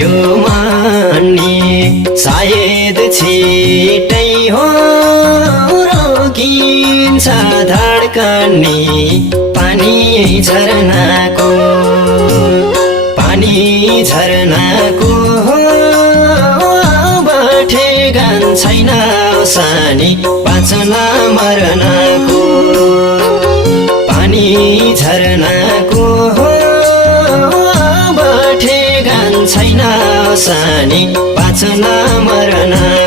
यो मान्ने सायद छिटै हो रोकिन्छ धड्कने पानी झरनाको ठेगान छैन सानी बाँच्न मर्नको पानी झरनाको ठेगान छैन सानी बाँच्न मर्नको